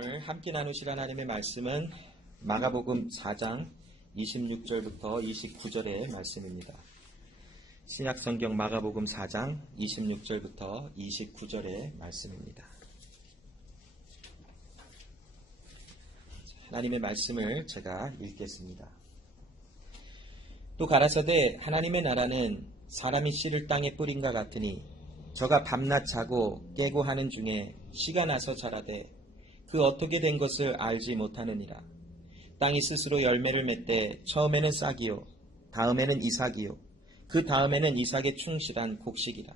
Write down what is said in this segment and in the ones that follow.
오늘 함께 나누실 하나님의 말씀은 마가복음 4장 26절부터 29절의 말씀입니다. 신약성경 마가복음 4장 26절부터 29절의 말씀입니다. 하나님의 말씀을 제가 읽겠습니다. 또 가라사대 하나님의 나라는 사람이 씨를 땅에 뿌린과 같으니 저가 밤낮 자고 깨고 하는 중에 씨가 나서 자라되 그 어떻게 된 것을 알지 못하느니라. 땅이 스스로 열매를 맺되 처음에는 싹이요 다음에는 이삭이요 그 다음에는 이삭의 충실한 곡식이라.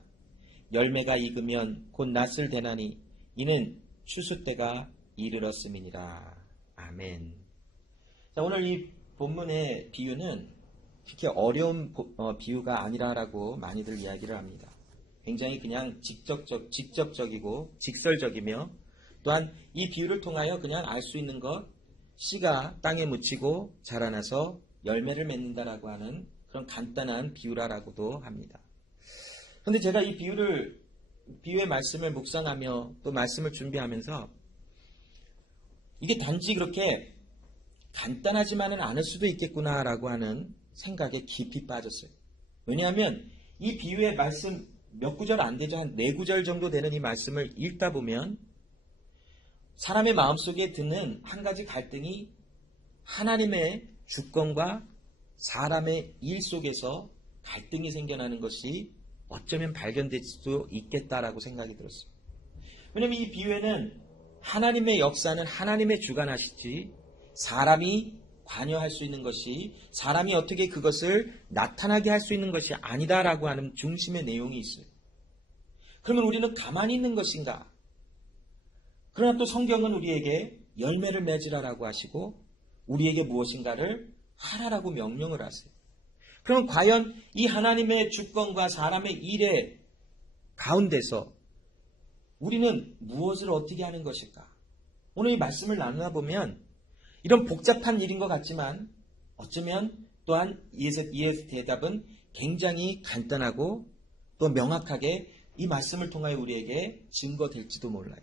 열매가 익으면 곧 낫을 대나니 이는 추수 때가 이르렀음이니라. 아멘. 자, 오늘 이 본문의 비유는 그렇게 어려운 비유가 아니라라고 많이들 이야기를 합니다. 굉장히 그냥 직접적이고 직설적이며 또한 이 비유를 통하여 그냥 알 수 있는 것, 씨가 땅에 묻히고 자라나서 열매를 맺는다라고 하는 그런 간단한 비유라고도 합니다. 그런데 제가 이 비유의 말씀을 묵상하며 또 말씀을 준비하면서 이게 단지 그렇게 간단하지만은 않을 수도 있겠구나라고 하는 생각에 깊이 빠졌어요. 왜냐하면 이 비유의 말씀 몇 구절 안 되죠. 한 4구절 정도 되는 이 말씀을 읽다 보면 사람의 마음속에 드는 한 가지 갈등이 하나님의 주권과 사람의 일 속에서 갈등이 생겨나는 것이 어쩌면 발견될 수도 있겠다라고 생각이 들었어요. 왜냐하면 이 비유에는 하나님의 역사는 하나님의 주관하시지 사람이 관여할 수 있는 것이 사람이 어떻게 그것을 나타나게 할 수 있는 것이 아니다라고 하는 중심의 내용이 있어요. 그러면 우리는 가만히 있는 것인가? 그러나 또 성경은 우리에게 열매를 맺으라라고 하시고 우리에게 무엇인가를 하라라고 명령을 하세요. 그럼 과연 이 하나님의 주권과 사람의 일의 가운데서 우리는 무엇을 어떻게 하는 것일까? 오늘 이 말씀을 나누다 보면 이런 복잡한 일인 것 같지만 어쩌면 또한 이의 대답은 굉장히 간단하고 또 명확하게 이 말씀을 통하여 우리에게 증거될지도 몰라요.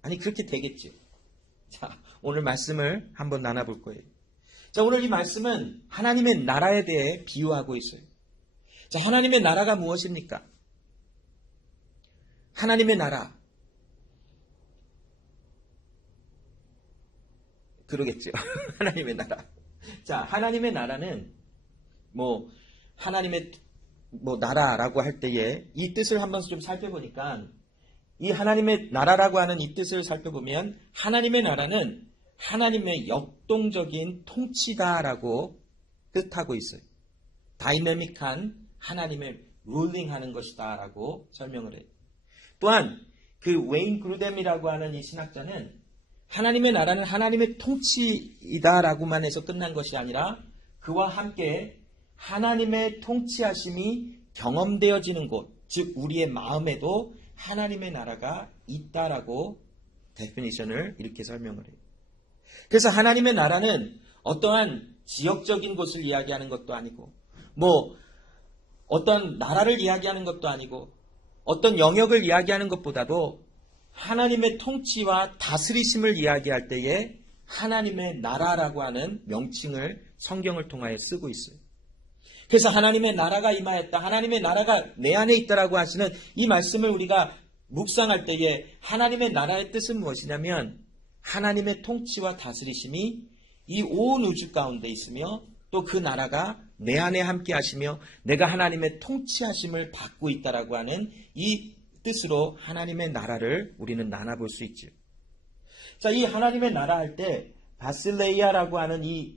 아니 그렇게 되겠죠. 자, 오늘 말씀을 한번 나눠볼 거예요. 자, 오늘 이 말씀은 하나님의 나라에 대해 비유하고 있어요. 자, 하나님의 나라가 무엇입니까? 하나님의 나라. 그러겠죠. 하나님의 나라. 자, 하나님의 나라는 하나님의 나라라고 할 때에 이 뜻을 한번 좀 살펴보니까 이 하나님의 나라라고 하는 이 뜻을 살펴보면 하나님의 나라는 하나님의 역동적인 통치다라고 뜻하고 있어요. 다이내믹한 하나님의 룰링하는 것이다라고 설명을 해요. 또한 그 웨인 그루뎀이라고 하는 이 신학자는 하나님의 나라는 하나님의 통치이다라고만 해서 끝난 것이 아니라 그와 함께 하나님의 통치하심이 경험되어지는 곳, 즉 우리의 마음에도 하나님의 나라가 있다라고 데피니션을 이렇게 설명을 해요. 그래서 하나님의 나라는 어떠한 지역적인 곳을 이야기하는 것도 아니고 어떤 나라를 이야기하는 것도 아니고 어떤 영역을 이야기하는 것보다도 하나님의 통치와 다스리심을 이야기할 때에 하나님의 나라라고 하는 명칭을 성경을 통하여 쓰고 있어요. 그래서 하나님의 나라가 임하였다. 하나님의 나라가 내 안에 있다라고 하시는 이 말씀을 우리가 묵상할 때에 하나님의 나라의 뜻은 무엇이냐면 하나님의 통치와 다스리심이 이 온 우주 가운데 있으며 또 그 나라가 내 안에 함께 하시며 내가 하나님의 통치하심을 받고 있다라고 하는 이 뜻으로 하나님의 나라를 우리는 나눠볼 수 있죠. 자, 이 하나님의 나라 할 때 바실레이아라고 하는 이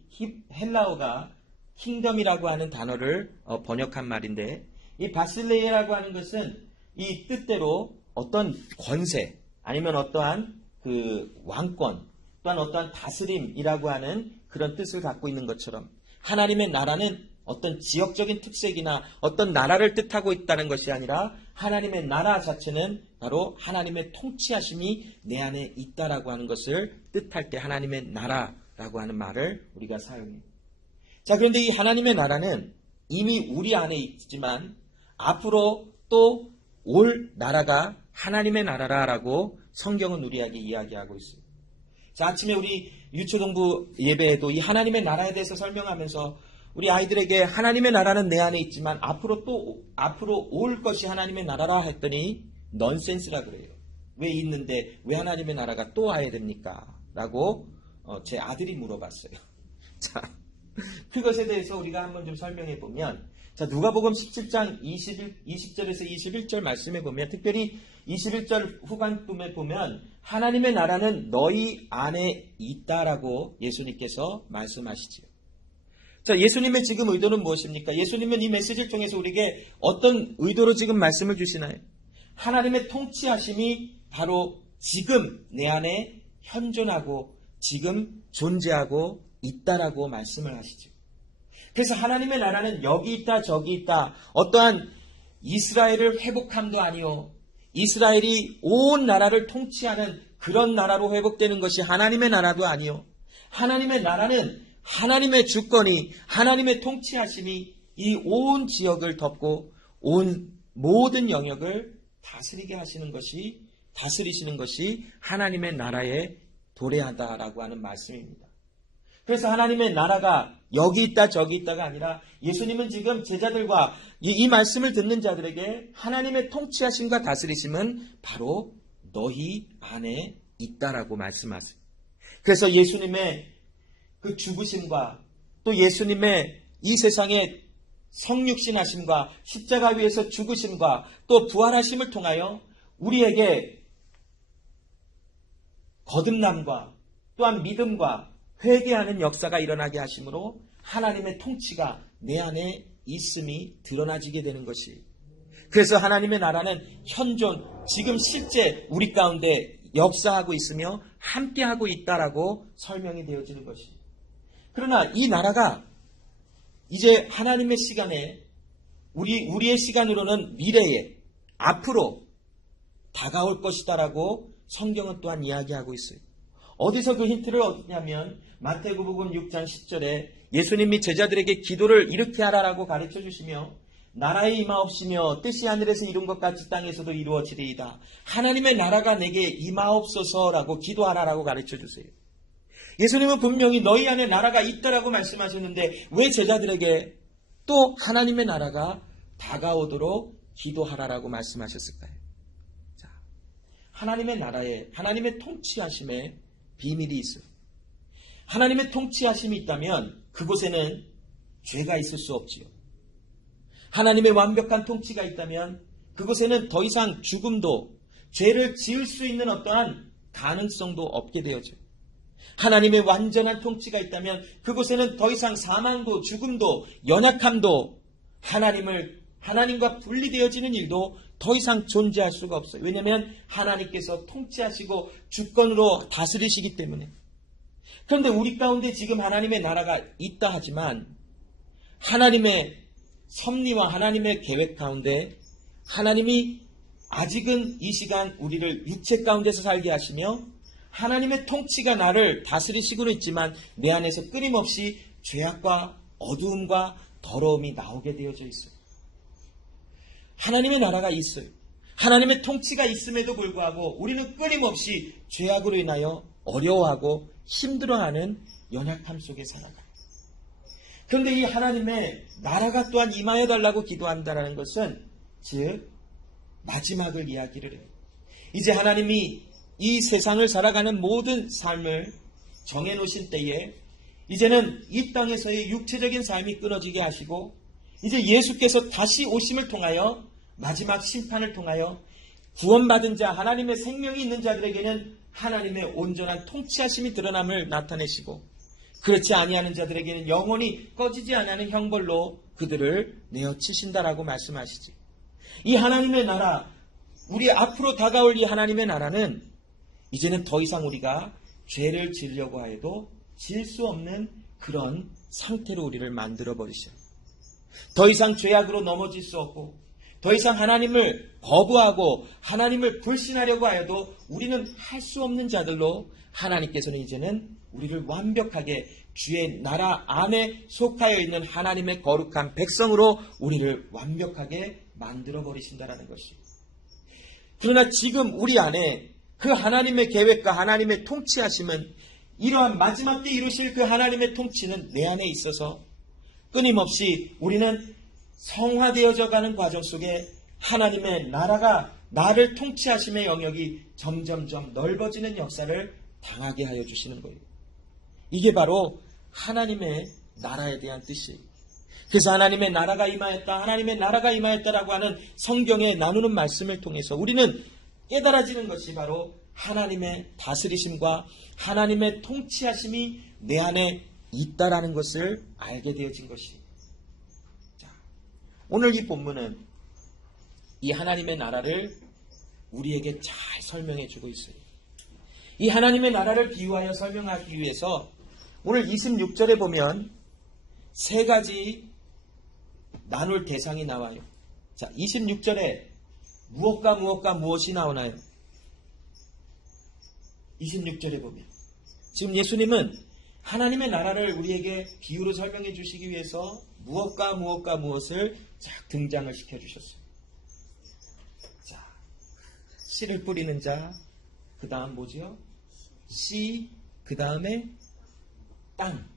헬라어가 킹덤이라고 하는 단어를 번역한 말인데 이 바실레이아라고 하는 것은 이 뜻대로 어떤 권세 아니면 어떠한 그 왕권 또한 어떠한 다스림이라고 하는 그런 뜻을 갖고 있는 것처럼 하나님의 나라는 어떤 지역적인 특색이나 어떤 나라를 뜻하고 있다는 것이 아니라 하나님의 나라 자체는 바로 하나님의 통치하심이 내 안에 있다라고 하는 것을 뜻할 때 하나님의 나라라고 하는 말을 우리가 사용해요. 자, 그런데 이 하나님의 나라는 이미 우리 안에 있지만 앞으로 또 올 나라가 하나님의 나라라고 성경은 우리에게 이야기하고 있어요. 자, 아침에 우리 유초동부 예배에도 이 하나님의 나라에 대해서 설명하면서 우리 아이들에게 하나님의 나라는 내 안에 있지만 앞으로 올 것이 하나님의 나라라 했더니 넌센스라 그래요. 왜 있는데 왜 하나님의 나라가 또 와야 됩니까? 라고 제 아들이 물어봤어요. 자, 그것에 대해서 우리가 한번 좀 설명해 보면, 자, 누가복음 17장 20절에서 21절 말씀에 보면, 특별히 21절 후반부에 보면 하나님의 나라는 너희 안에 있다라고 예수님께서 말씀하시지요. 자, 예수님의 지금 의도는 무엇입니까? 예수님은 이 메시지를 통해서 우리에게 어떤 의도로 지금 말씀을 주시나요? 하나님의 통치하심이 바로 지금 내 안에 현존하고 지금 존재하고 있다라고 말씀을 하시죠. 그래서 하나님의 나라는 여기 있다 저기 있다, 어떠한 이스라엘을 회복함도 아니요, 이스라엘이 온 나라를 통치하는 그런 나라로 회복되는 것이 하나님의 나라도 아니요, 하나님의 나라는 하나님의 주권이, 하나님의 통치하심이 이 온 지역을 덮고 온 모든 영역을 다스리시는 것이 하나님의 나라에 도래하다라고 하는 말씀입니다. 그래서 하나님의 나라가 여기 있다 저기 있다가 아니라 예수님은 지금 제자들과 이 말씀을 듣는 자들에게 하나님의 통치하심과 다스리심은 바로 너희 안에 있다라고 말씀하세요. 그래서 예수님의 그 죽으심과 또 예수님의 이 세상의 성육신하심과 십자가 위에서 죽으심과 또 부활하심을 통하여 우리에게 거듭남과 또한 믿음과 회개하는 역사가 일어나게 하심으로 하나님의 통치가 내 안에 있음이 드러나지게 되는 것이, 그래서 하나님의 나라는 현존, 지금 실제 우리 가운데 역사하고 있으며 함께하고 있다라고 설명이 되어지는 것이. 그러나 이 나라가 이제 하나님의 시간에 우리의 시간으로는 미래에 앞으로 다가올 것이다라고 성경은 또한 이야기하고 있어요. 어디서 그 힌트를 얻냐면 마태복음 6장 10절에 예수님이 제자들에게 기도를 이렇게 하라라고 가르쳐 주시며, 나라의 임하옵시며 뜻이 하늘에서 이룬 것 같이 땅에서도 이루어지리이다. 하나님의 나라가 내게 임하옵소서라고 기도하라라고 가르쳐 주세요. 예수님은 분명히 너희 안에 나라가 있다라고 말씀하셨는데 왜 제자들에게 또 하나님의 나라가 다가오도록 기도하라라고 말씀하셨을까요? 자, 하나님의 나라에 하나님의 통치하심에 비밀이 있어요. 하나님의 통치하심이 있다면 그곳에는 죄가 있을 수 없지요. 하나님의 완벽한 통치가 있다면 그곳에는 더 이상 죽음도, 죄를 지을 수 있는 어떠한 가능성도 없게 되어져요. 하나님의 완전한 통치가 있다면 그곳에는 더 이상 사망도, 죽음도, 연약함도, 하나님과 분리되어지는 일도 더 이상 존재할 수가 없어요. 왜냐하면 하나님께서 통치하시고 주권으로 다스리시기 때문에. 그런데 우리 가운데 지금 하나님의 나라가 있다 하지만 하나님의 섭리와 하나님의 계획 가운데 하나님이 아직은 이 시간 우리를 육체 가운데서 살게 하시며 하나님의 통치가 나를 다스리시고는 있지만 내 안에서 끊임없이 죄악과 어두움과 더러움이 나오게 되어져 있어요. 하나님의 나라가 있어요. 하나님의 통치가 있음에도 불구하고 우리는 끊임없이 죄악으로 인하여 어려워하고 힘들어하는 연약함 속에 살아가요. 그런데 이 하나님의 나라가 또한 임하여달라고 기도한다는 것은 즉 마지막을 이야기를 해요. 이제 하나님이 이 세상을 살아가는 모든 삶을 정해놓으신 때에 이제는 이 땅에서의 육체적인 삶이 끊어지게 하시고 이제 예수께서 다시 오심을 통하여 마지막 심판을 통하여 구원받은 자, 하나님의 생명이 있는 자들에게는 하나님의 온전한 통치하심이 드러남을 나타내시고 그렇지 아니하는 자들에게는 영원히 꺼지지 않는 형벌로 그들을 내어치신다라고 말씀하시지. 이 하나님의 나라, 우리 앞으로 다가올 이 하나님의 나라는 이제는 더 이상 우리가 죄를 지으려고 해도 지을 수 없는 그런 상태로 우리를 만들어 버리셔요. 더 이상 죄악으로 넘어질 수 없고 더 이상 하나님을 거부하고 하나님을 불신하려고 하여도 우리는 할 수 없는 자들로 하나님께서는 이제는 우리를 완벽하게 주의 나라 안에 속하여 있는 하나님의 거룩한 백성으로 우리를 완벽하게 만들어 버리신다라는 것이. 그러나 지금 우리 안에 그 하나님의 계획과 하나님의 통치하심은 이러한 마지막 때 이루실 그 하나님의 통치는 내 안에 있어서 끊임없이 우리는 성화되어져 가는 과정 속에 하나님의 나라가 나를 통치하심의 영역이 점점점 넓어지는 역사를 당하게 하여 주시는 거예요. 이게 바로 하나님의 나라에 대한 뜻이에요. 그래서 하나님의 나라가 임하였다, 하나님의 나라가 임하였다라고 하는 성경에 나누는 말씀을 통해서 우리는 깨달아지는 것이 바로 하나님의 다스리심과 하나님의 통치하심이 내 안에 있다라는 것을 알게 되어진 것이. 자, 오늘 이 본문은 이 하나님의 나라를 우리에게 잘 설명해 주고 있어요. 이 하나님의 나라를 비유하여 설명하기 위해서 오늘 26절에 보면 세 가지 나눌 대상이 나와요. 자, 26절에 무엇과 무엇과 무엇이 나오나요? 26절에 보면 지금 예수님은 하나님의 나라를 우리에게 비유로 설명해 주시기 위해서 무엇과 무엇과 무엇을 쫙 등장을 시켜 주셨어요. 자, 씨를 뿌리는 자, 그 다음 뭐지요? 씨, 그 다음에 땅.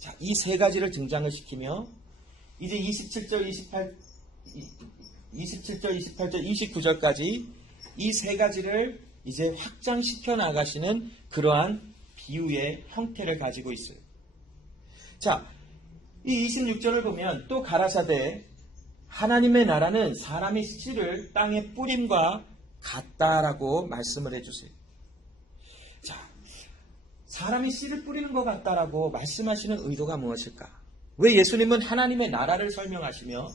자, 이 세 가지를 등장을 시키며 이제 27절, 28절, 29절까지 이 세 가지를 이제 확장시켜 나가시는 그러한 비유의 형태를 가지고 있어요. 자, 이 26절을 보면 또 가라사대 하나님의 나라는 사람이 씨를 땅에 뿌림과 같다라고 말씀을 해주세요. 자, 사람이 씨를 뿌리는 것 같다라고 말씀하시는 의도가 무엇일까? 왜 예수님은 하나님의 나라를 설명하시며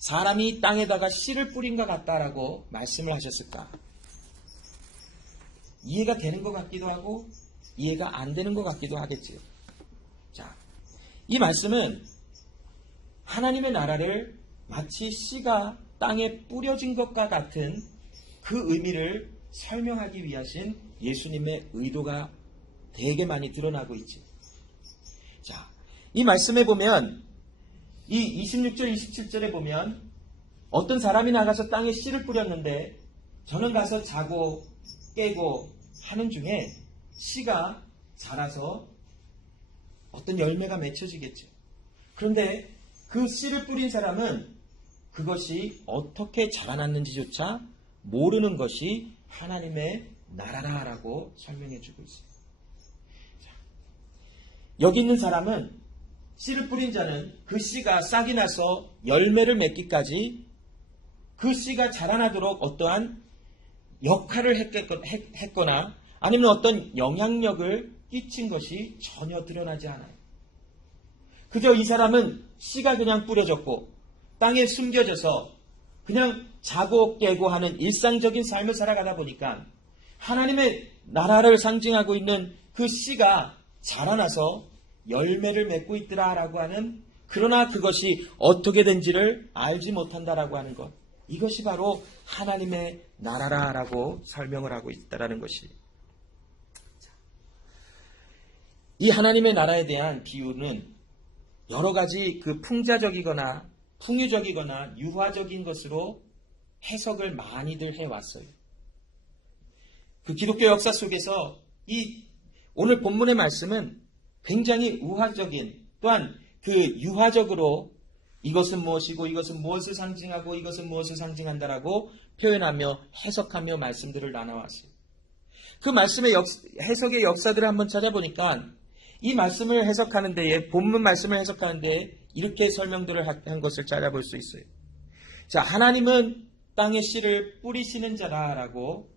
사람이 땅에다가 씨를 뿌린 것 같다라고 말씀을 하셨을까? 이해가 되는 것 같기도 하고 이해가 안 되는 것 같기도 하겠지요. 자, 이 말씀은 하나님의 나라를 마치 씨가 땅에 뿌려진 것과 같은 그 의미를 설명하기 위하신 예수님의 의도가 되게 많이 드러나고 있지. 자, 이 말씀에 보면 이 26절, 27절에 보면 어떤 사람이 나가서 땅에 씨를 뿌렸는데 저는 가서 자고 깨고 하는 중에 씨가 자라서 어떤 열매가 맺혀지겠죠. 그런데 그 씨를 뿌린 사람은 그것이 어떻게 자라났는지조차 모르는 것이 하나님의 나라라고 설명해 주고 있어요. 자, 여기 있는 사람은 씨를 뿌린 자는 그 씨가 싹이 나서 열매를 맺기까지 그 씨가 자라나도록 어떠한 역할을 했거나 아니면 어떤 영향력을 끼친 것이 전혀 드러나지 않아요. 그저 이 사람은 씨가 그냥 뿌려졌고 땅에 숨겨져서 그냥 자고 깨고 하는 일상적인 삶을 살아가다 보니까 하나님의 나라를 상징하고 있는 그 씨가 자라나서 열매를 맺고 있더라라고 하는, 그러나 그것이 어떻게 된지를 알지 못한다라고 하는 것, 이것이 바로 하나님의 나라라고 설명을 하고 있다라는 것이. 이 하나님의 나라에 대한 비유는 여러 가지 그 풍자적이거나 풍유적이거나 유화적인 것으로 해석을 많이들 해왔어요. 그 기독교 역사 속에서 이 오늘 본문의 말씀은 굉장히 우화적인, 또한 그 유화적으로 이것은 무엇이고 이것은 무엇을 상징하고 이것은 무엇을 상징한다라고 표현하며 해석하며 말씀들을 나눠왔어요. 그 말씀의 해석의 역사들을 한번 찾아보니까 이 말씀을 해석하는 데에, 본문 말씀을 해석하는 데에 이렇게 설명들을 한 것을 찾아볼 수 있어요. 자, 하나님은 땅에 씨를 뿌리시는 자라라고,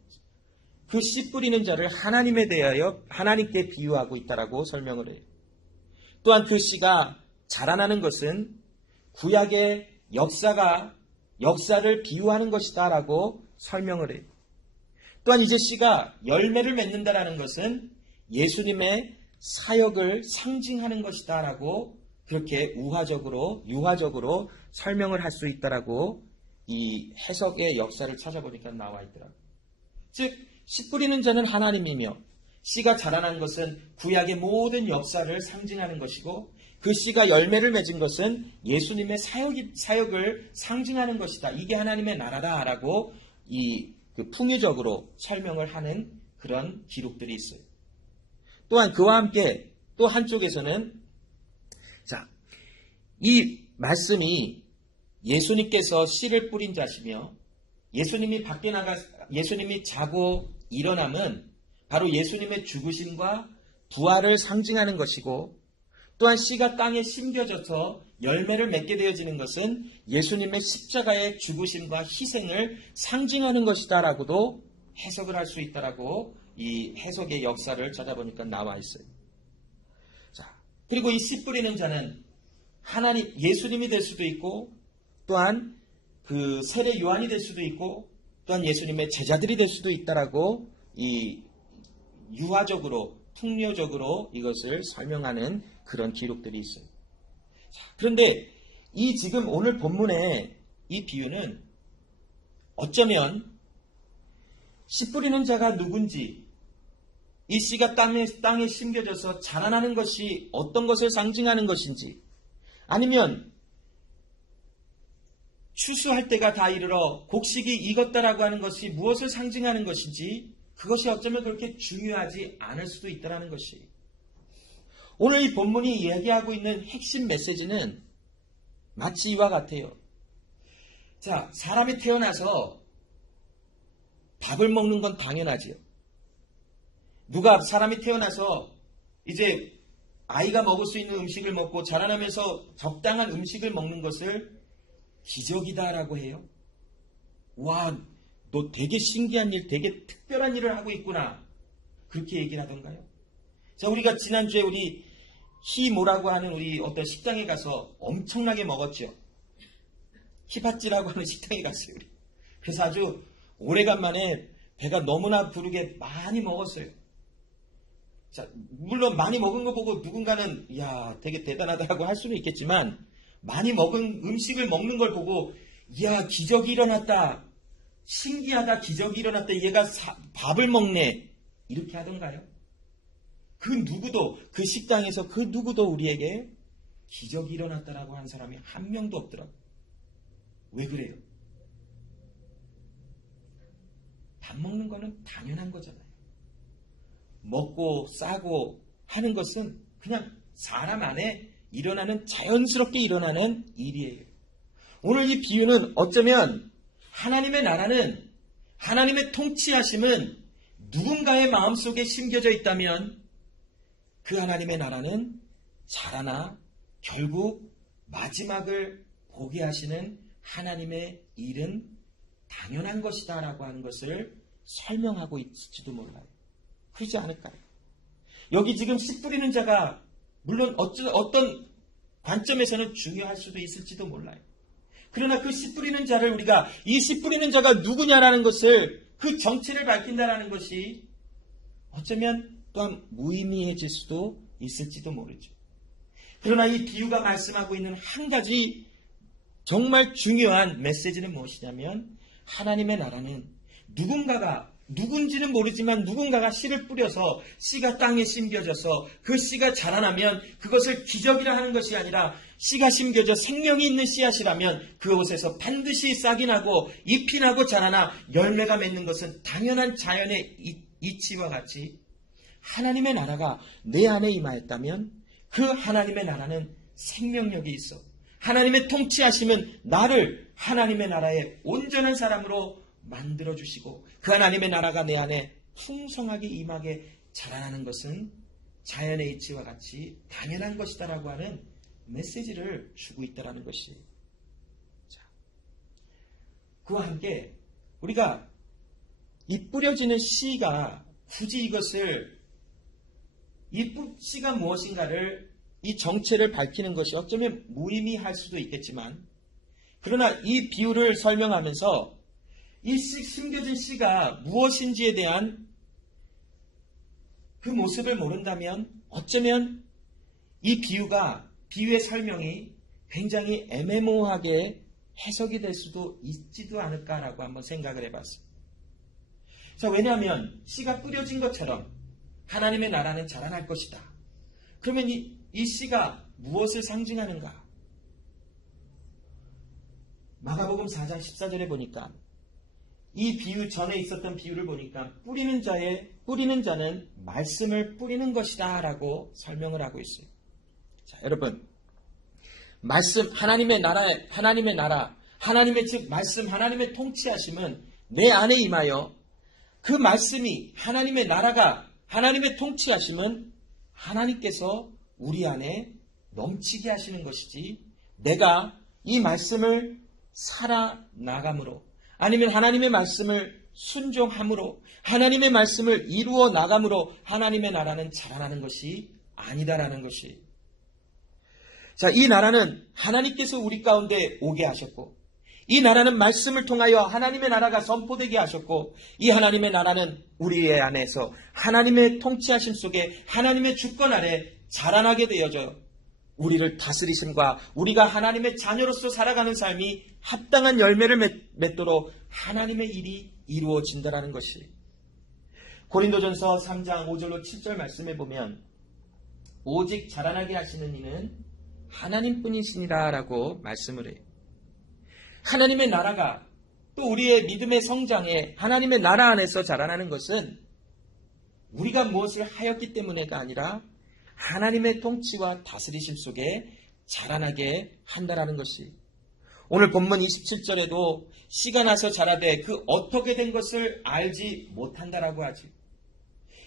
그 씨 뿌리는 자를 하나님에 대하여 하나님께 비유하고 있다라고 설명을 해요. 또한 그 씨가 자라나는 것은 구약의 역사를 비유하는 것이다라고 설명을 해요. 또한 이제 씨가 열매를 맺는다라는 것은 예수님의 사역을 상징하는 것이다라고 그렇게 유화적으로 설명을 할 수 있다라고 이 해석의 역사를 찾아보니까 나와 있더라고요. 즉, 씨 뿌리는 자는 하나님이며 씨가 자라난 것은 구약의 모든 역사를 상징하는 것이고, 그 씨가 열매를 맺은 것은 예수님의 사역을 상징하는 것이다. 이게 하나님의 나라다라고 이 그 풍유적으로 설명을 하는 그런 기록들이 있어요. 또한 그와 함께 또 한쪽에서는 자, 이 말씀이 예수님께서 씨를 뿌린 자시며 예수님이 자고 일어남은 바로 예수님의 죽으심과 부활을 상징하는 것이고 또한 씨가 땅에 심겨져서 열매를 맺게 되어지는 것은 예수님의 십자가의 죽으심과 희생을 상징하는 것이다라고도 해석을 할 수 있다라고 이 해석의 역사를 찾아보니까 나와 있어요. 자, 그리고 이 씨 뿌리는 자는 예수님이 될 수도 있고 또한 그 세례 요한이 될 수도 있고 또한 예수님의 제자들이 될 수도 있다라고 이 유화적으로 풍요적으로 이것을 설명하는 그런 기록들이 있어요. 자, 그런데 이 지금 오늘 본문의 이 비유는 어쩌면 씨 뿌리는 자가 누군지 이 씨가 땅에 심겨져서 자라나는 것이 어떤 것을 상징하는 것인지 아니면 추수할 때가 다 이르러 곡식이 익었다라고 하는 것이 무엇을 상징하는 것인지 그것이 어쩌면 그렇게 중요하지 않을 수도 있다는 것이 오늘 이 본문이 이야기하고 있는 핵심 메시지는 마치 이와 같아요. 자, 사람이 태어나서 밥을 먹는 건 당연하지요. 사람이 태어나서 이제 아이가 먹을 수 있는 음식을 먹고 자라나면서 적당한 음식을 먹는 것을 기적이다라고 해요. 와, 너 되게 신기한 일, 되게 특별한 일을 하고 있구나. 그렇게 얘기를 하던가요? 자, 우리가 지난주에 우리 히모라고 하는 우리 어떤 식당에 가서 엄청나게 먹었죠. 히바찌라고 하는 식당에 갔어요. 우리. 그래서 아주 오래간만에 배가 너무나 부르게 많이 먹었어요. 자, 물론 많이 먹은 거 보고 누군가는 야, 되게 대단하다고 할 수는 있겠지만 많이 먹은 음식을 먹는 걸 보고 야, 기적이 일어났다. 신기하다. 기적이 일어났다. 얘가 밥을 먹네. 이렇게 하던가요? 그 식당에서 그 누구도 우리에게 기적이 일어났다라고 하는 사람이 한 명도 없더라고요. 왜 그래요? 밥 먹는 거는 당연한 거잖아요. 먹고 싸고 하는 것은 그냥 사람 안에 자연스럽게 일어나는 일이에요. 오늘 이 비유는 어쩌면 하나님의 나라는 하나님의 통치하심은 누군가의 마음속에 심겨져 있다면 그 하나님의 나라는 자라나 결국 마지막을 보게 하시는 하나님의 일은 당연한 것이다 라고 하는 것을 설명하고 있을지도 몰라요. 그렇지 않을까요? 여기 지금 씨 뿌리는 자가 물론 어떤 관점에서는 중요할 수도 있을지도 몰라요. 그러나 그 씨 뿌리는 자를 우리가 이 씨 뿌리는 자가 누구냐라는 것을 그 정체를 밝힌다라는 것이 어쩌면 또한 무의미해질 수도 있을지도 모르죠. 그러나 이 비유가 말씀하고 있는 한 가지 정말 중요한 메시지는 무엇이냐면 하나님의 나라는 누군지는 모르지만 누군가가 씨를 뿌려서 씨가 땅에 심겨져서 그 씨가 자라나면 그것을 기적이라 하는 것이 아니라 씨가 심겨져 생명이 있는 씨앗이라면 그곳에서 반드시 싹이 나고 잎이 나고 자라나 열매가 맺는 것은 당연한 자연의 이치와 같이 하나님의 나라가 내 안에 임하였다면 그 하나님의 나라는 생명력이 있어. 하나님의 통치하심은 나를 하나님의 나라의 온전한 사람으로 만들어주시고 그 하나님의 나라가 내 안에 풍성하게 임하게 자라나는 것은 자연의 이치와 같이 당연한 것이다라고 하는 메시지를 주고 있다는 것이. 자, 그와 함께 우리가 이 뿌려지는 씨가 굳이 이것을 이 씨가 무엇인가를 이 정체를 밝히는 것이 어쩌면 무의미할 수도 있겠지만 그러나 이 비유를 설명하면서 이 심겨진 씨가 무엇인지에 대한 그 모습을 모른다면 어쩌면 이 비유의 설명이 굉장히 애매모호하게 해석이 될 수도 있지도 않을까라고 한번 생각을 해봤어요. 자, 왜냐하면 씨가 뿌려진 것처럼 하나님의 나라는 자라날 것이다. 그러면 이 씨가 무엇을 상징하는가? 마가복음 4장 14절에 보니까 이 비유 전에 있었던 비유를 보니까 뿌리는 자는 말씀을 뿌리는 것이다 라고 설명을 하고 있어요. 자, 여러분, 말씀, 하나님의 나라, 하나님의 즉 말씀, 하나님의 통치하심은 내 안에 임하여 그 말씀이 하나님의 나라가 하나님의 통치하심은 하나님께서 우리 안에 넘치게 하시는 것이지, 내가 이 말씀을 살아나감으로 아니면 하나님의 말씀을 순종함으로 하나님의 말씀을 이루어 나감으로 하나님의 나라는 자라나는 것이 아니다라는 것이. 자, 이 나라는 하나님께서 우리 가운데 오게 하셨고, 이 나라는 말씀을 통하여 하나님의 나라가 선포되게 하셨고, 이 하나님의 나라는 우리의 안에서 하나님의 통치하심 속에 하나님의 주권 아래 자라나게 되어져 우리를 다스리심과 우리가 하나님의 자녀로서 살아가는 삶이 합당한 열매를 맺도록 하나님의 일이 이루어진다라는 것이. 고린도전서 3장 5절로 7절 말씀에 보면 오직 자라나게 하시는 이는 하나님뿐이시니라 라고 말씀을 해요. 하나님의 나라가 또 우리의 믿음의 성장에 하나님의 나라 안에서 자라나는 것은 우리가 무엇을 하였기 때문에가 아니라 하나님의 통치와 다스리심 속에 자라나게 한다라는 것이. 오늘 본문 27절에도 씨가 나서 자라되 그 어떻게 된 것을 알지 못한다라고 하지.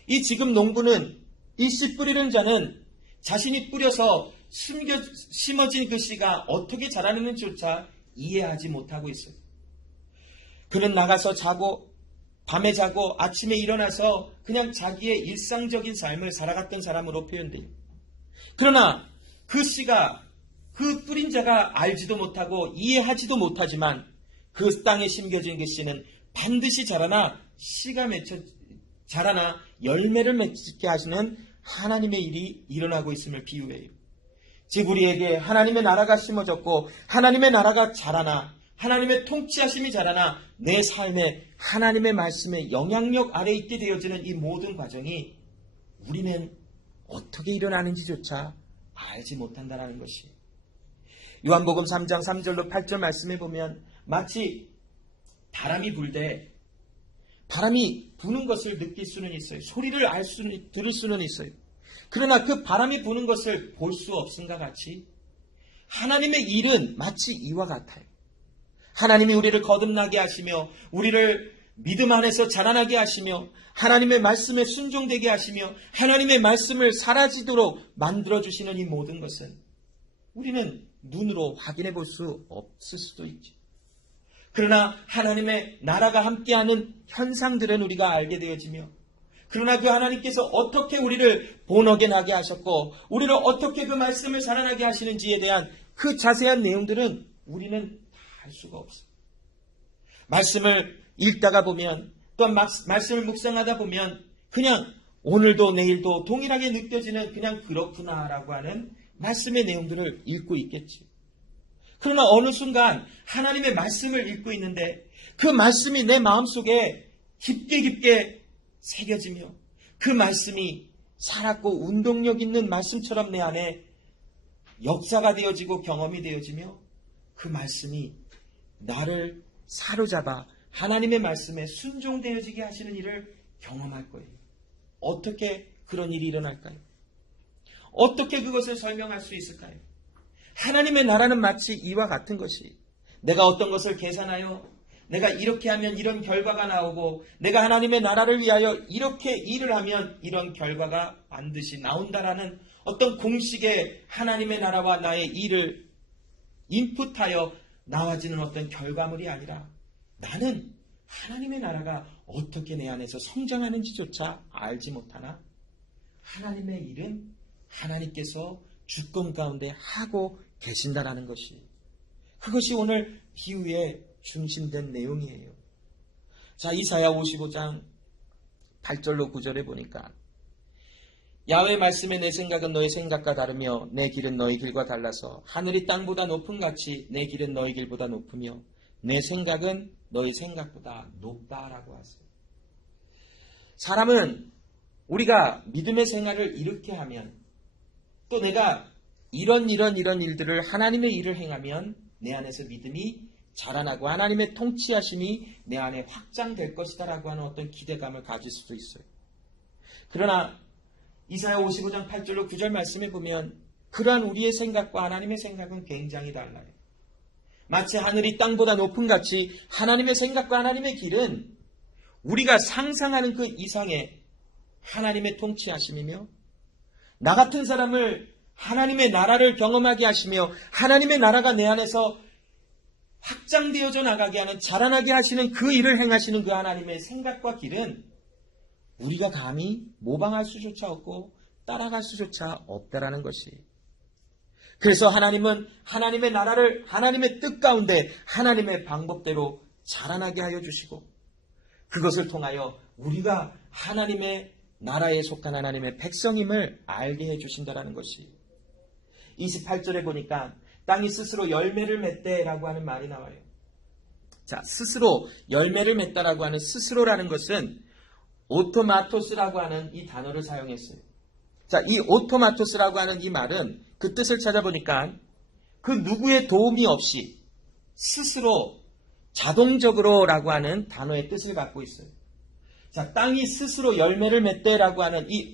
이 지금 농부는, 이 씨 뿌리는 자는 자신이 뿌려서 심어진 그 씨가 어떻게 자라는지조차 이해하지 못하고 있어요. 그는 나가서 자고 밤에 자고 아침에 일어나서 그냥 자기의 일상적인 삶을 살아갔던 사람으로 표현돼요. 그러나 그 씨가, 그 뿌린 자가 알지도 못하고 이해하지도 못하지만 그 땅에 심겨진 그 씨는 반드시 자라나 자라나 열매를 맺게 하시는 하나님의 일이 일어나고 있음을 비유해요. 즉 우리에게 하나님의 나라가 심어졌고 하나님의 나라가 자라나 하나님의 통치하심이 자라나 내 삶에 하나님의 말씀의 영향력 아래 있게 되어지는 이 모든 과정이 우리는 어떻게 일어나는지조차 알지 못한다는 것이. 요한복음 3장 3절로 8절 말씀해 보면 마치 바람이 불 때 바람이 부는 것을 느낄 수는 있어요. 소리를 들을 수는 있어요. 그러나 그 바람이 부는 것을 볼 수 없음과 같이 하나님의 일은 마치 이와 같아요. 하나님이 우리를 거듭나게 하시며 우리를 믿음 안에서 자라나게 하시며 하나님의 말씀에 순종되게 하시며 하나님의 말씀을 사라지도록 만들어주시는 이 모든 것은 우리는 눈으로 확인해 볼 수 없을 수도 있지. 그러나 하나님의 나라가 함께하는 현상들은 우리가 알게 되어지며, 그러나 그 하나님께서 어떻게 우리를 본어게 나게 하셨고 우리를 어떻게 그 말씀을 살아나게 하시는지에 대한 그 자세한 내용들은 우리는 다 알 수가 없어요. 말씀을 읽다가 보면 또한 말씀을 묵상하다 보면 그냥 오늘도 내일도 동일하게 느껴지는 그냥 그렇구나라고 하는 말씀의 내용들을 읽고 있겠지. 그러나 어느 순간 하나님의 말씀을 읽고 있는데 그 말씀이 내 마음속에 깊게 새겨지며 그 말씀이 살았고 운동력 있는 말씀처럼 내 안에 역사가 되어지고 경험이 되어지며 그 말씀이 나를 사로잡아 하나님의 말씀에 순종되어지게 하시는 일을 경험할 거예요. 어떻게 그런 일이 일어날까요? 어떻게 그것을 설명할 수 있을까요? 하나님의 나라는 마치 이와 같은 것이, 내가 어떤 것을 계산하여 내가 이렇게 하면 이런 결과가 나오고 내가 하나님의 나라를 위하여 이렇게 일을 하면 이런 결과가 반드시 나온다라는 어떤 공식에 하나님의 나라와 나의 일을 인풋하여 나와지는 어떤 결과물이 아니라 나는 하나님의 나라가 어떻게 내 안에서 성장하는지조차 알지 못하나 하나님의 일은 하나님께서 주권 가운데 하고 계신다라는 것이, 그것이 오늘 비유의 중심된 내용이에요. 자, 이사야 55장 8절로 9절에 보니까 야훼의 말씀에 내 생각은 너의 생각과 다르며 내 길은 너희 길과 달라서 하늘이 땅보다 높음 같이 내 길은 너희 길보다 높으며 내 생각은 너희 생각보다 높다라고 하세요. 사람은 우리가 믿음의 생활을 이렇게 하면 또 내가 이런 일들을 하나님의 일을 행하면 내 안에서 믿음이 자라나고 하나님의 통치하심이 내 안에 확장될 것이다라고 하는 어떤 기대감을 가질 수도 있어요. 그러나 이사야 55장 8절로 9절 말씀에 보면 그러한 우리의 생각과 하나님의 생각은 굉장히 달라요. 마치 하늘이 땅보다 높은 같이 하나님의 생각과 하나님의 길은 우리가 상상하는 그 이상의 하나님의 통치하심이며 나 같은 사람을 하나님의 나라를 경험하게 하시며 하나님의 나라가 내 안에서 확장되어져 나가게 하는 자라나게 하시는 그 일을 행하시는 그 하나님의 생각과 길은 우리가 감히 모방할 수조차 없고 따라갈 수조차 없다라는 것이. 그래서 하나님은 하나님의 나라를 하나님의 뜻 가운데 하나님의 방법대로 자라나게 하여 주시고 그것을 통하여 우리가 하나님의 나라에 속한 하나님의 백성임을 알게 해주신다라는 것이. 28절에 보니까 땅이 스스로 열매를 맺대라고 하는 말이 나와요. 자, 스스로 열매를 맺다라고 하는 스스로라는 것은 오토마토스라고 하는 이 단어를 사용했어요. 자, 이 오토마토스라고 하는 이 말은 그 뜻을 찾아보니까 그 누구의 도움이 없이 스스로 자동적으로라고 하는 단어의 뜻을 갖고 있어요. 자, 땅이 스스로 열매를 맺대라고 하는 이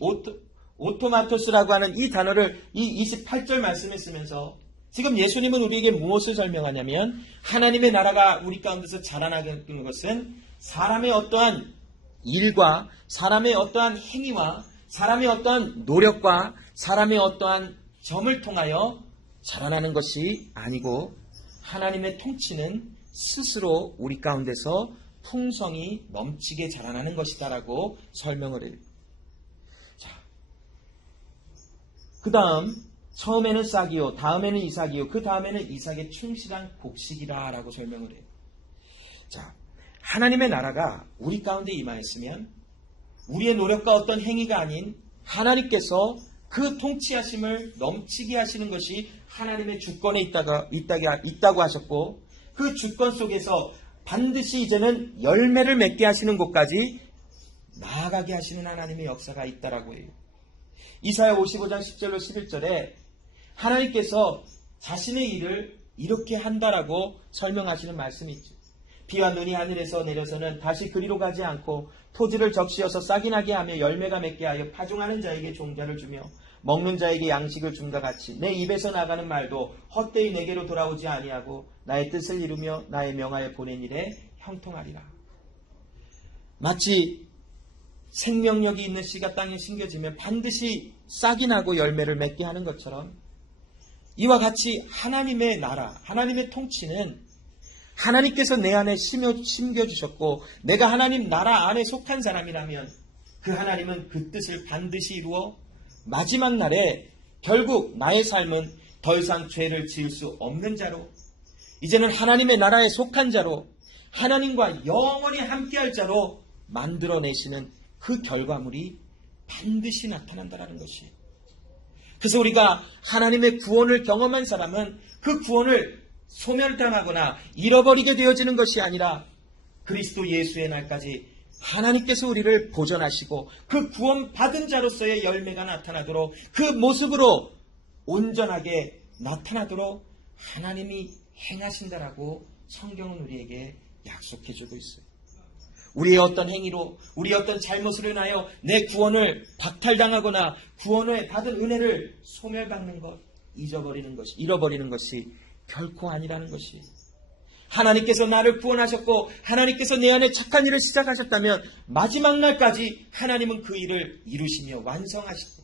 오토마토스라고 하는 이 단어를 이 28절 말씀에 쓰면서 지금 예수님은 우리에게 무엇을 설명하냐면 하나님의 나라가 우리 가운데서 자라나는 것은 사람의 어떠한 일과 사람의 어떠한 행위와 사람의 어떠한 노력과 사람의 어떠한 점을 통하여 자라나는 것이 아니고 하나님의 통치는 스스로 우리 가운데서 풍성이 넘치게 자라나는 것이다라고 설명을 해요. 자, 그 다음 처음에는 싹이요, 다음에는 이삭이요, 그 다음에는 이삭의 충실한 곡식이라라고 설명을 해요. 자, 하나님의 나라가 우리 가운데 임하였으면 우리의 노력과 어떤 행위가 아닌 하나님께서 그 통치하심을 넘치게 하시는 것이 하나님의 주권에 있다고 하셨고 그 주권 속에서 반드시 이제는 열매를 맺게 하시는 곳까지 나아가게 하시는 하나님의 역사가 있다라고 해요. 이사야 55장 10절로 11절에 하나님께서 자신의 일을 이렇게 한다라고 설명하시는 말씀이 있죠. 비와 눈이 하늘에서 내려서는 다시 그리로 가지 않고 토지를 적시어서 싹이 나게 하며 열매가 맺게 하여 파종하는 자에게 종자를 주며 먹는 자에게 양식을 줌과 같이 내 입에서 나가는 말도 헛되이 내게로 돌아오지 아니하고 나의 뜻을 이루며 나의 명하여 보낸 일에 형통하리라. 마치 생명력이 있는 씨가 땅에 심겨지면 반드시 싹이 나고 열매를 맺게 하는 것처럼 이와 같이 하나님의 나라, 하나님의 통치는 하나님께서 내 안에 심겨주셨고 내가 하나님 나라 안에 속한 사람이라면 그 하나님은 그 뜻을 반드시 이루어 마지막 날에 결국 나의 삶은 더 이상 죄를 지을 수 없는 자로 이제는 하나님의 나라에 속한 자로 하나님과 영원히 함께할 자로 만들어내시는 그 결과물이 반드시 나타난다는 것이. 그래서 우리가 하나님의 구원을 경험한 사람은 그 구원을 소멸당하거나 잃어버리게 되어지는 것이 아니라 그리스도 예수의 날까지 하나님께서 우리를 보존하시고 그 구원받은 자로서의 열매가 나타나도록 그 모습으로 온전하게 나타나도록 하나님이 행하신다라고 성경은 우리에게 약속해주고 있어요. 우리의 어떤 행위로 우리의 어떤 잘못으로 인하여 내 구원을 박탈당하거나 구원을 받은 은혜를 소멸받는 것, 잃어버리는 것이 결코 아니라는 것이. 하나님께서 나를 구원하셨고 하나님께서 내 안에 착한 일을 시작하셨다면 마지막 날까지 하나님은 그 일을 이루시며 완성하시고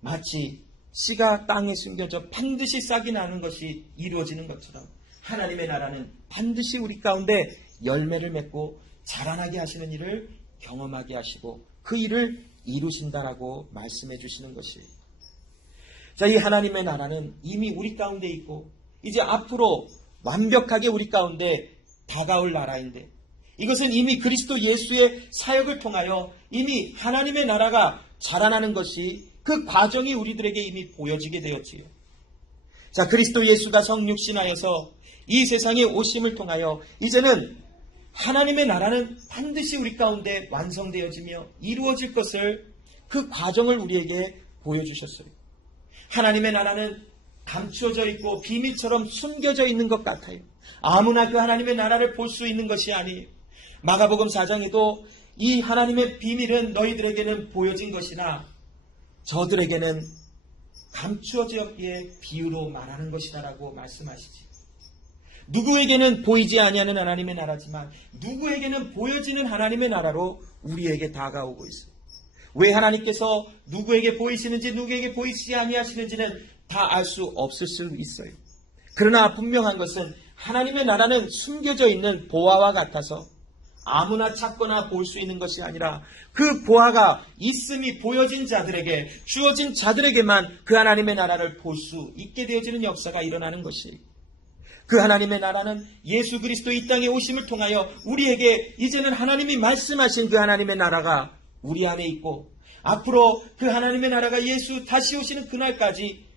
마치 씨가 땅에 숨겨져 반드시 싹이 나는 것이 이루어지는 것처럼 하나님의 나라는 반드시 우리 가운데 열매를 맺고 자라나게 하시는 일을 경험하게 하시고 그 일을 이루신다라고 말씀해 주시는 것이. 자, 이 하나님의 나라는 이미 우리 가운데 있고 이제 앞으로 완벽하게 우리 가운데 다가올 나라인데 이것은 이미 그리스도 예수의 사역을 통하여 이미 하나님의 나라가 자라나는 것이 그 과정이 우리들에게 이미 보여지게 되었지요. 자, 그리스도 예수가 성육신하여서 이 세상에 오심을 통하여 이제는 하나님의 나라는 반드시 우리 가운데 완성되어지며 이루어질 것을 그 과정을 우리에게 보여주셨어요. 하나님의 나라는 감추어져 있고 비밀처럼 숨겨져 있는 것 같아요. 아무나 그 하나님의 나라를 볼 수 있는 것이 아니에요. 마가복음 4장에도 이 하나님의 비밀은 너희들에게는 보여진 것이나 저들에게는 감추어졌기에 비유로 말하는 것이다라고 말씀하시지. 누구에게는 보이지 아니하는 하나님의 나라지만 누구에게는 보여지는 하나님의 나라로 우리에게 다가오고 있어요. 왜 하나님께서 누구에게 보이시는지 누구에게 보이지 아니하시는지는 다 알 수 없을 수 있어요. 그러나 분명한 것은 하나님의 나라는 숨겨져 있는 보화와 같아서 아무나 찾거나 볼 수 있는 것이 아니라 그 보화가 있음이 보여진 자들에게, 주어진 자들에게만 그 하나님의 나라를 볼 수 있게 되어지는 역사가 일어나는 것이에요. 그 하나님의 나라는 예수 그리스도 이 땅에 오심을 통하여 우리에게 이제는 하나님이 말씀하신 그 하나님의 나라가 우리 안에 있고, 앞으로 그 하나님의 나라가 예수 다시 오시는 그날까지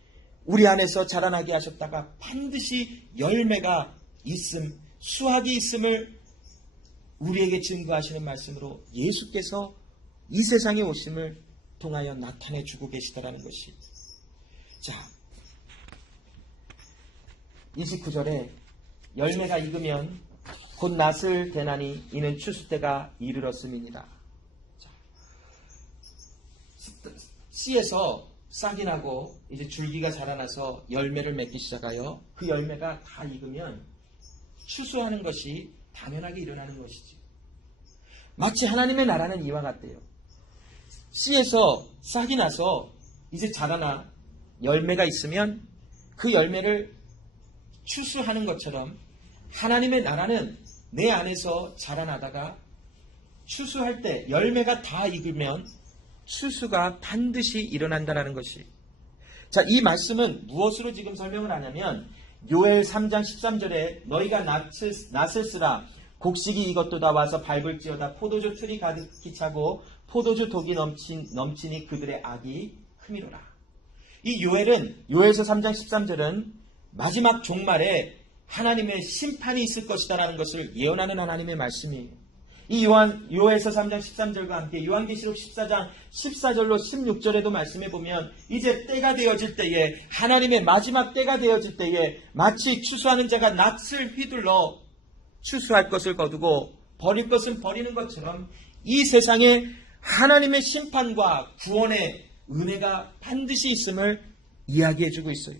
우리 안에서 자라나게 하셨다가 반드시 열매가 있음, 수확이 있음을 우리에게 증거하시는 말씀으로 예수께서 이 세상에 오심을 통하여 나타내 주고 계시다라는 것이. 자, 29절에 열매가 익으면 곧 낫을 대나니 이는 추수 때가 이르렀음이니라. 씨에서 싹이 나고 이제 줄기가 자라나서 열매를 맺기 시작하여 그 열매가 다 익으면 추수하는 것이 당연하게 일어나는 것이지. 마치 하나님의 나라는 이와 같대요. 씨에서 싹이 나서 이제 자라나 열매가 있으면 그 열매를 추수하는 것처럼 하나님의 나라는 내 안에서 자라나다가 추수할 때 열매가 다 익으면 추수가 반드시 일어난다라는 것이. 자, 이 말씀은 무엇으로 지금 설명을 하냐면 요엘 3장 13절에 너희가 낫을 쓰라 곡식이 이것도다 와서 밟을지어다 포도주 틀이 가득히 차고 포도주 독이 넘치니 그들의 악이 크미로라. 이 요엘서 3장 13절은 마지막 종말에 하나님의 심판이 있을 것이다라는 것을 예언하는 하나님의 말씀이에요. 이 요엘서 3장 13절과 함께 요한계시록 14장 14절로 16절에도 말씀해 보면 이제 때가 되어질 때에, 하나님의 마지막 때가 되어질 때에 마치 추수하는 자가 낫을 휘둘러 추수할 것을 거두고 버릴 것은 버리는 것처럼 이 세상에 하나님의 심판과 구원의 은혜가 반드시 있음을 이야기해 주고 있어요.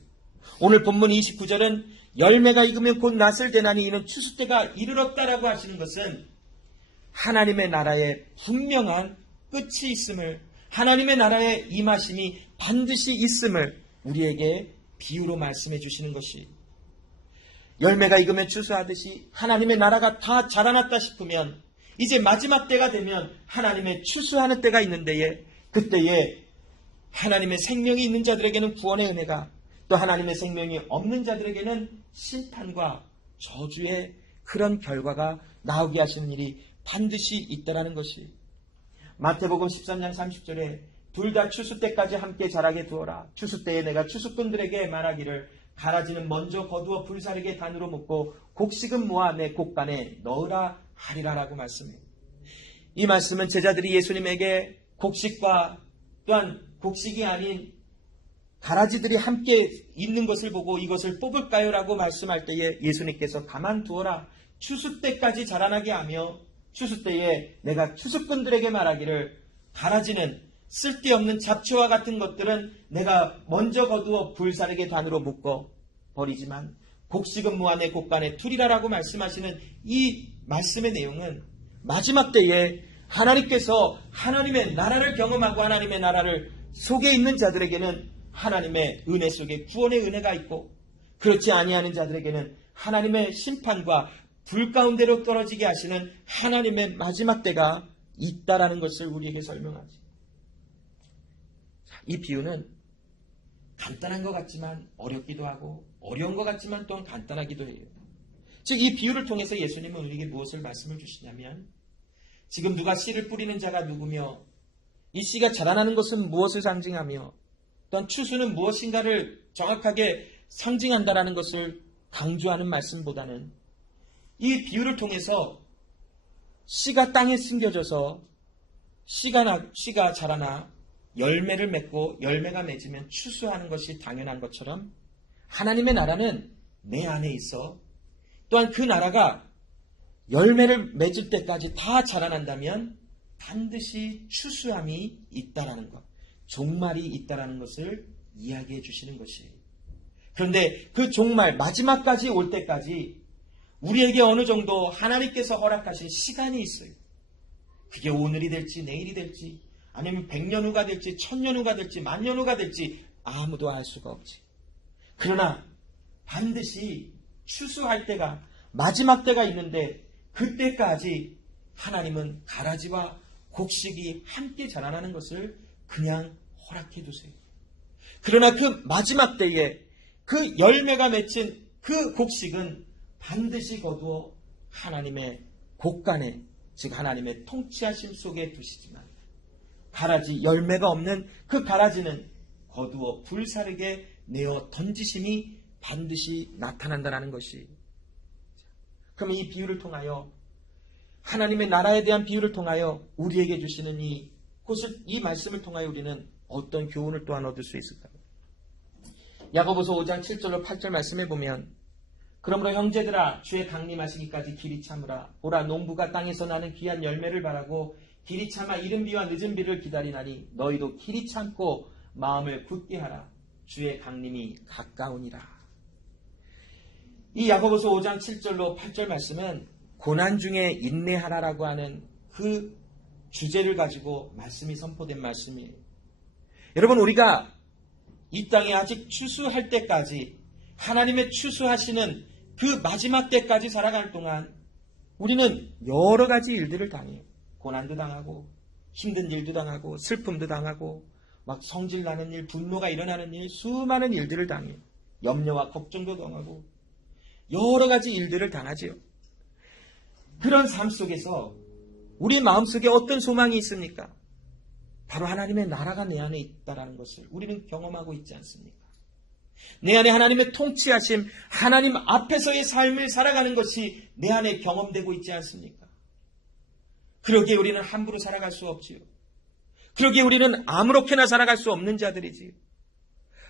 오늘 본문 29절은 열매가 익으면 곧 낫을 대나니 이는 추수 때가 이르렀다라고 하시는 것은 하나님의 나라에 분명한 끝이 있음을, 하나님의 나라의 임하심이 반드시 있음을 우리에게 비유로 말씀해 주시는 것이. 열매가 익으면 추수하듯이 하나님의 나라가 다 자라났다 싶으면 이제 마지막 때가 되면 하나님의 추수하는 때가 있는 데에, 그때에 하나님의 생명이 있는 자들에게는 구원의 은혜가, 또 하나님의 생명이 없는 자들에게는 심판과 저주의 그런 결과가 나오게 하시는 일이 반드시 있다라는 것이. 마태복음 13장 30절에 둘 다 추수 때까지 함께 자라게 두어라. 추수 때에 내가 추수꾼들에게 말하기를 가라지는 먼저 거두어 불사르게 단으로 묶고 곡식은 모아 내 곡간에 넣으라 하리라라고 말씀해요. 이 말씀은 제자들이 예수님에게 곡식과 또한 곡식이 아닌 가라지들이 함께 있는 것을 보고 이것을 뽑을까요? 라고 말씀할 때에 예수님께서 가만두어라. 추수 때까지 자라나게 하며 추수 때에 내가 추수꾼들에게 말하기를 가라지는 쓸데없는 잡초와 같은 것들은 내가 먼저 거두어 불사르게 단으로 묶어 버리지만 곡식은 모아 내 곡간에 두리라라고 말씀하시는 이 말씀의 내용은 마지막 때에 하나님께서 하나님의 나라를 경험하고 하나님의 나라를 속에 있는 자들에게는 하나님의 은혜 속에 구원의 은혜가 있고, 그렇지 아니하는 자들에게는 하나님의 심판과 불 가운데로 떨어지게 하시는 하나님의 마지막 때가 있다라는 것을 우리에게 설명하지. 이 비유는 간단한 것 같지만 어렵기도 하고 어려운 것 같지만 또한 간단하기도 해요. 즉 이 비유를 통해서 예수님은 우리에게 무엇을 말씀을 주시냐면, 지금 누가 씨를 뿌리는 자가 누구며 이 씨가 자라나는 것은 무엇을 상징하며 또한 추수는 무엇인가를 정확하게 상징한다라는 것을 강조하는 말씀보다는 이 비유를 통해서 씨가 땅에 숨겨져서 씨가 자라나 열매를 맺고 열매가 맺으면 추수하는 것이 당연한 것처럼 하나님의 나라는 내 안에 있어 또한 그 나라가 열매를 맺을 때까지 다 자라난다면 반드시 추수함이 있다라는 것, 종말이 있다라는 것을 이야기해 주시는 것이에요. 그런데 그 종말, 마지막까지 올 때까지 우리에게 어느 정도 하나님께서 허락하신 시간이 있어요. 그게 오늘이 될지 내일이 될지 아니면 100년 후가 될지 1000년 후가 될지 10,000년 후가 될지 아무도 알 수가 없지. 그러나 반드시 추수할 때가 마지막 때가 있는데 그때까지 하나님은 가라지와 곡식이 함께 자라나는 것을 그냥 허락해 두세요. 그러나 그 마지막 때에 그 열매가 맺힌 그 곡식은 반드시 거두어 하나님의 곳간에, 즉 하나님의 통치하심 속에 두시지만 가라지, 열매가 없는 그 가라지는 거두어 불사르게 내어 던지심이 반드시 나타난다는 것이. 그럼 이 비유를 통하여, 하나님의 나라에 대한 비유를 통하여 우리에게 주시는 이 말씀을 통하여 우리는 어떤 교훈을 또한 얻을 수 있을까요? 야고보서 5장 7절로 8절 말씀에 보면, 그러므로 형제들아 주의 강림하시기까지 길이 참으라. 보라, 농부가 땅에서 나는 귀한 열매를 바라고 길이 참아 이른 비와 늦은 비를 기다리나니 너희도 길이 참고 마음을 굳게 하라. 주의 강림이 가까우니라. 이 야고보서 5장 7절로 8절 말씀은 고난 중에 인내하라라고 하는 그 주제를 가지고 말씀이 선포된 말씀이에요. 여러분, 우리가 이 땅에 아직 추수할 때까지, 하나님의 추수하시는 그 마지막 때까지 살아갈 동안 우리는 여러 가지 일들을 당해요. 고난도 당하고 힘든 일도 당하고 슬픔도 당하고 막 성질나는 일, 분노가 일어나는 일, 수많은 일들을 당해요. 염려와 걱정도 당하고 여러 가지 일들을 당하지요. 그런 삶 속에서 우리 마음속에 어떤 소망이 있습니까? 바로 하나님의 나라가 내 안에 있다는 것을 우리는 경험하고 있지 않습니까? 내 안에 하나님의 통치하심, 하나님 앞에서의 삶을 살아가는 것이 내 안에 경험되고 있지 않습니까? 그러기에 우리는 함부로 살아갈 수 없지요. 그러기에 우리는 아무렇게나 살아갈 수 없는 자들이지요.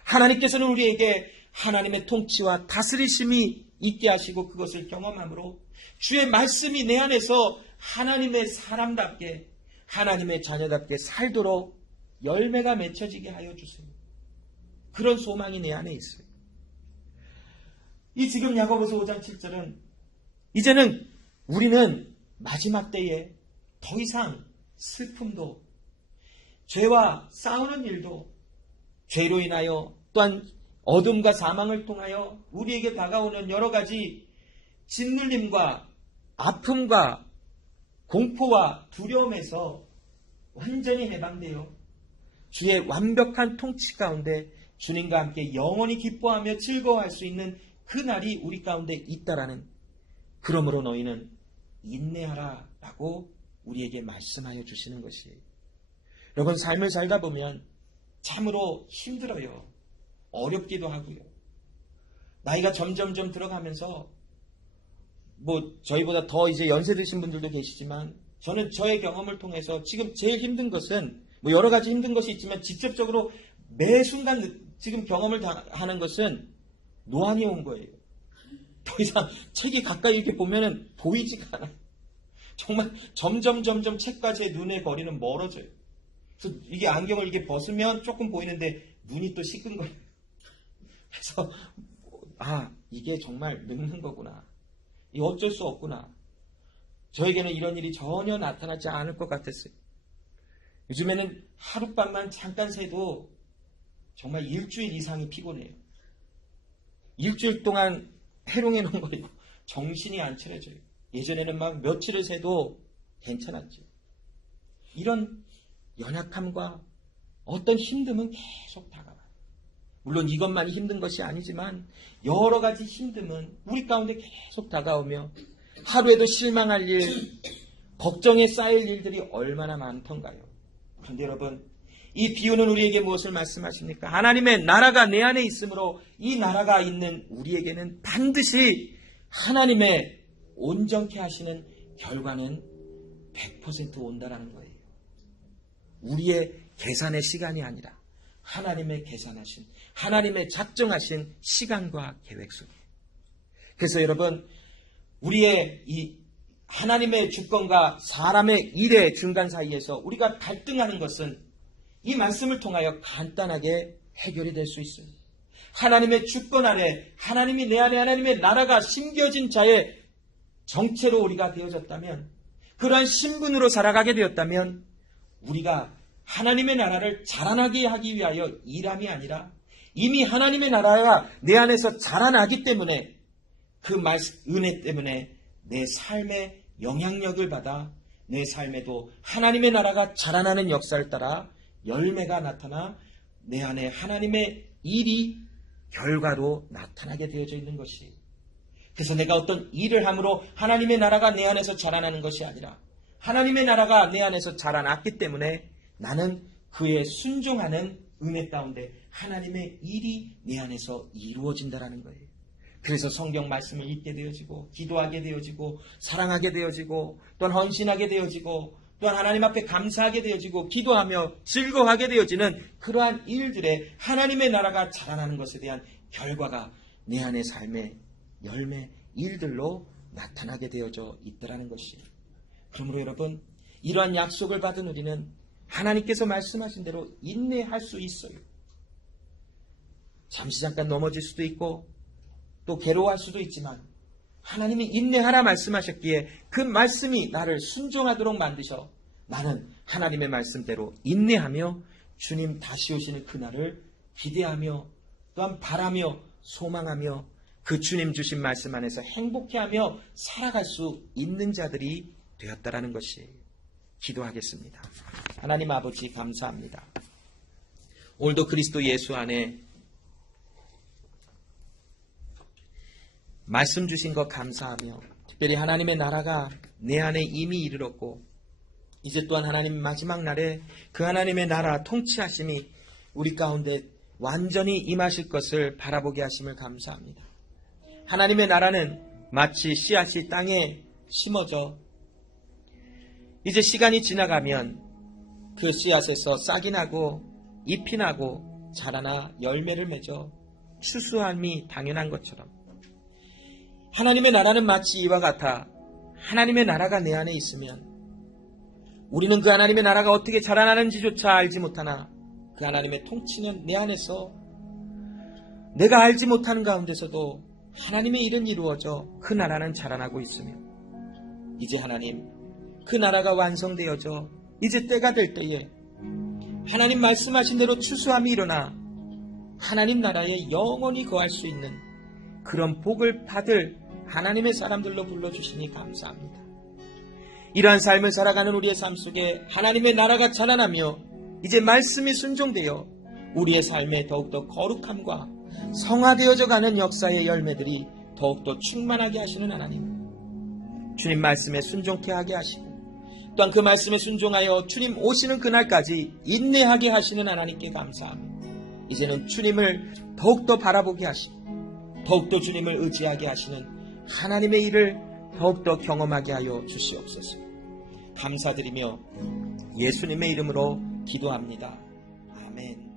하나님께서는 우리에게 하나님의 통치와 다스리심이 있게 하시고 그것을 경험함으로 주의 말씀이 내 안에서 하나님의 사람답게, 하나님의 자녀답게 살도록 열매가 맺혀지게 하여 주세요. 그런 소망이 내 안에 있어요. 이 지금 야고보서 5장 7절은 이제는 우리는 마지막 때에 더 이상 슬픔도, 죄와 싸우는 일도, 죄로 인하여 또한 어둠과 사망을 통하여 우리에게 다가오는 여러 가지 짓눌림과 아픔과 공포와 두려움에서 완전히 해방되어 주의 완벽한 통치 가운데 주님과 함께 영원히 기뻐하며 즐거워할 수 있는 그 날이 우리 가운데 있다라는, 그러므로 너희는 인내하라 라고 우리에게 말씀하여 주시는 것이에요. 여러분, 삶을 살다 보면 참으로 힘들어요. 어렵기도 하고요. 나이가 점점점 들어가면서 저희보다 더 이제 연세 드신 분들도 계시지만 저는 저의 경험을 통해서 지금 제일 힘든 것은 여러 가지 힘든 것이 있지만 직접적으로 매 순간 지금 경험을 하는 것은 노안이 온 거예요. 더 이상 책이 가까이 이렇게 보면은 보이지가 않아요. 정말 점점 책과 제 눈의 거리는 멀어져요. 그래서 이게 안경을 이렇게 벗으면 조금 보이는데 눈이 또 식은 거예요. 그래서 이게 정말 늙는 거구나. 이 어쩔 수 없구나. 저에게는 이런 일이 전혀 나타나지 않을 것 같았어요. 요즘에는 하룻밤만 잠깐 새도 정말 일주일 이상이 피곤해요. 일주일 동안 해롱해 놓은 거예요. 정신이 안 차려져요. 예전에는 막 며칠을 새도 괜찮았죠. 이런 연약함과 어떤 힘듦은 계속 다가와요. 물론 이것만이 힘든 것이 아니지만 여러 가지 힘듦은 우리 가운데 계속 다가오며 하루에도 실망할 일, 걱정에 쌓일 일들이 얼마나 많던가요. 그런데 여러분, 이 비유는 우리에게 무엇을 말씀하십니까? 하나님의 나라가 내 안에 있으므로 이 나라가 있는 우리에게는 반드시 하나님의 온전케 하시는 결과는 100% 온다라는 거예요. 우리의 계산의 시간이 아니라 하나님의 계산하신, 하나님의 작정하신 시간과 계획 속에. 그래서 여러분, 우리의 이 하나님의 주권과 사람의 일의 중간 사이에서 우리가 갈등하는 것은 이 말씀을 통하여 간단하게 해결이 될 수 있어요. 하나님의 주권 아래 하나님이 내 안에 하나님의 나라가 심겨진 자의 정체로 우리가 되어졌다면, 그러한 신분으로 살아가게 되었다면 우리가 하나님의 나라를 자라나게 하기 위하여 일함이 아니라 이미 하나님의 나라가 내 안에서 자라나기 때문에 그 은혜 때문에 내 삶에 영향력을 받아 내 삶에도 하나님의 나라가 자라나는 역사를 따라 열매가 나타나 내 안에 하나님의 일이 결과로 나타나게 되어져 있는 것이, 그래서 내가 어떤 일을 함으로 하나님의 나라가 내 안에서 자라나는 것이 아니라 하나님의 나라가 내 안에서 자라났기 때문에 나는 그에 순종하는 은혜 가운데 하나님의 일이 내 안에서 이루어진다라는 거예요. 그래서 성경 말씀을 읽게 되어지고 기도하게 되어지고 사랑하게 되어지고 또한 헌신하게 되어지고 또한 하나님 앞에 감사하게 되어지고 기도하며 즐거워하게 되어지는 그러한 일들에 하나님의 나라가 자라나는 것에 대한 결과가 내 안의 삶의 열매, 일들로 나타나게 되어져 있더라는 것이. 그러므로 여러분, 이러한 약속을 받은 우리는 하나님께서 말씀하신 대로 인내할 수 있어요. 잠시 잠깐 넘어질 수도 있고 또 괴로워할 수도 있지만 하나님이 인내하라 말씀하셨기에 그 말씀이 나를 순종하도록 만드셔 나는 하나님의 말씀대로 인내하며 주님 다시 오시는 그날을 기대하며 또한 바라며 소망하며 그 주님 주신 말씀 안에서 행복해하며 살아갈 수 있는 자들이 되었다라는 것이. 기도하겠습니다. 하나님 아버지 감사합니다. 오늘도 그리스도 예수 안에 말씀 주신 것 감사하며 특별히 하나님의 나라가 내 안에 이미 이르렀고 이제 또한 하나님 마지막 날에 그 하나님의 나라 통치하심이 우리 가운데 완전히 임하실 것을 바라보게 하심을 감사합니다. 하나님의 나라는 마치 씨앗이 땅에 심어져 이제 시간이 지나가면 그 씨앗에서 싹이 나고 잎이 나고 자라나 열매를 맺어 추수함이 당연한 것처럼 하나님의 나라는 마치 이와 같아 하나님의 나라가 내 안에 있으면 우리는 그 하나님의 나라가 어떻게 자라나는지조차 알지 못하나 그 하나님의 통치는 내 안에서 내가 알지 못하는 가운데서도 하나님의 일은 이루어져 그 나라는 자라나고 있으며 이제 하나님 그 나라가 완성되어져 이제 때가 될 때에 하나님 말씀하신 대로 추수함이 일어나 하나님 나라에 영원히 거할 수 있는 그런 복을 받을 하나님의 사람들로 불러주시니 감사합니다. 이러한 삶을 살아가는 우리의 삶 속에 하나님의 나라가 자라나며 이제 말씀이 순종되어 우리의 삶에 더욱더 거룩함과 성화되어져 가는 역사의 열매들이 더욱더 충만하게 하시는 하나님, 주님 말씀에 순종케 하게 하시고 또한 그 말씀에 순종하여 주님 오시는 그날까지 인내하게 하시는 하나님께 감사합니다. 이제는 주님을 더욱더 바라보게 하시고 더욱더 주님을 의지하게 하시는 하나님의 일을 더욱더 경험하게 하여 주시옵소서. 감사드리며 예수님의 이름으로 기도합니다. 아멘.